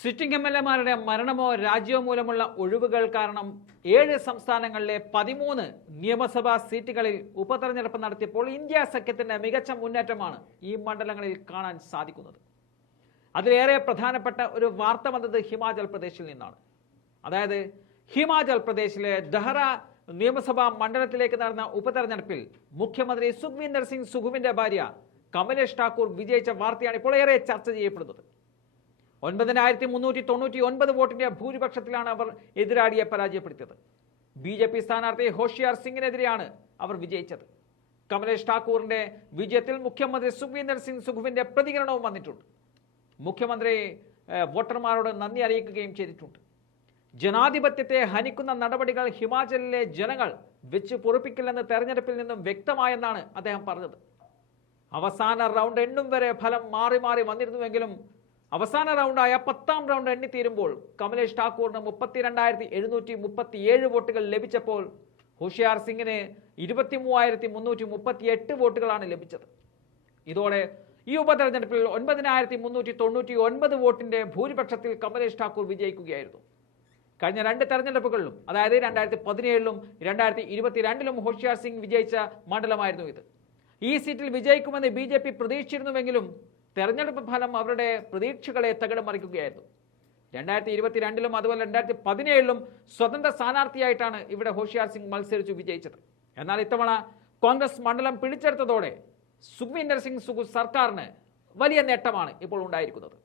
Sitting M L എമാരുടെ മരണമോ രാജ്യമോ മൂലമുള്ള ഒഴിവുകൾ കാരണം ഏഴ് സംസ്ഥാനങ്ങളിലെ പതിമൂന്ന് നിയമസഭാ സീറ്റുകളിൽ ഉപതെരഞ്ഞെടുപ്പ് നടത്തിയപ്പോൾ ഇന്ത്യ സഖ്യത്തിന്റെ മികച്ച മുന്നേറ്റമാണ് ഈ മണ്ഡലങ്ങളിൽ കാണാൻ സാധിക്കുന്നത്. അതിലേറെ പ്രധാനപ്പെട്ട ഒരു വാർത്ത വന്നത് ഹിമാചൽ പ്രദേശിൽ നിന്നാണ്. അതായത് ഹിമാചൽ പ്രദേശിലെ ദഹറ നിയമസഭാ മണ്ഡലത്തിലേക്ക് നടന്ന ഉപതെരഞ്ഞെടുപ്പിൽ മുഖ്യമന്ത്രി സുഖ്വീന്ദർ സിംഗ് സുഖുവിന്റെ ഭാര്യ കമലേഷ് ഠാക്കൂർ വിജയിച്ച വാർത്തയാണ് ഇപ്പോൾ ഏറെ ചർച്ച ചെയ്യപ്പെടുന്നത്. ഒൻപതിനായിരത്തി മുന്നൂറ്റി തൊണ്ണൂറ്റി ഒൻപത് വോട്ടിന്റെ ഭൂരിപക്ഷത്തിലാണ് അവർ എതിരാളിയെ പരാജയപ്പെടുത്തിയത്. ബി ജെ പി സ്ഥാനാർത്ഥി ഹോഷിയാർ സിംഗിനെതിരെയാണ് അവർ വിജയിച്ചത്. കമലേഷ് ഠാക്കൂറിന്റെ വിജയത്തിൽ മുഖ്യമന്ത്രി സുഖ്വീന്ദർ സിംഗ് സുഖുവിന്റെ പ്രതികരണവും വന്നിട്ടുണ്ട്. മുഖ്യമന്ത്രി വോട്ടർമാരോട് നന്ദി അറിയിക്കുകയും ചെയ്തിട്ടുണ്ട്. ജനാധിപത്യത്തെ ഹനിക്കുന്ന നടപടികൾ ഹിമാചലിലെ ജനങ്ങൾ വെച്ച് പൊറുപ്പിക്കില്ലെന്ന് തെരഞ്ഞെടുപ്പിൽ നിന്നും വ്യക്തമായെന്നാണ് അദ്ദേഹം പറഞ്ഞത്. അവസാന റൗണ്ട് എണ്ണും വരെ ഫലം മാറി മാറി വന്നിരുന്നുവെങ്കിലും അവസാന റൗണ്ടായ പത്താം റൗണ്ട് എണ്ണിത്തീരുമ്പോൾ കമലേഷ് ഠാക്കൂറിന് മുപ്പത്തിരണ്ടായിരത്തി എഴുന്നൂറ്റി മുപ്പത്തി ഏഴ് വോട്ടുകൾ ലഭിച്ചപ്പോൾ ഹുഷിയാർ സിംഗിന് ഇരുപത്തി മൂവായിരത്തി മുന്നൂറ്റി മുപ്പത്തി എട്ട് വോട്ടുകളാണ് ലഭിച്ചത്. ഇതോടെ ഈ ഉപതെരഞ്ഞെടുപ്പിൽ ഒൻപതിനായിരത്തി മുന്നൂറ്റി തൊണ്ണൂറ്റി ഒൻപത് വോട്ടിന്റെ ഭൂരിപക്ഷത്തിൽ കമലേഷ് ഠാക്കൂർ വിജയിക്കുകയായിരുന്നു. കഴിഞ്ഞ രണ്ട് തെരഞ്ഞെടുപ്പുകളിലും അതായത് രണ്ടായിരത്തി പതിനേഴിലും രണ്ടായിരത്തി ഇരുപത്തിരണ്ടിലും ഹോഷിയാർ സിംഗ് വിജയിച്ച മണ്ഡലമായിരുന്നു ഇത്. ഈ സീറ്റിൽ വിജയിക്കുമെന്ന് ബി ജെ പി പ്രതീക്ഷിച്ചിരുന്നുവെങ്കിലും തെരഞ്ഞെടുപ്പ് ഫലം അവരുടെ പ്രതീക്ഷകളെ തകിടം മറിക്കുകയായിരുന്നു. രണ്ടായിരത്തി ഇരുപത്തിരണ്ടിലും അതുപോലെ രണ്ടായിരത്തി പതിനേഴിലും സ്വതന്ത്ര സ്ഥാനാർത്ഥിയായിട്ടാണ് ഇവിടെ ഹോഷിയാർ സിംഗ് മത്സരിച്ചു വിജയിച്ചത്. എന്നാൽ ഇത്തവണ കോൺഗ്രസ് മണ്ഡലം പിടിച്ചെടുത്തതോടെ സുഖ്വീന്ദർ സിംഗ് സുഖു സർക്കാരിന് വലിയ നേട്ടമാണ് ഇപ്പോൾ ഉണ്ടായിരിക്കുന്നത്.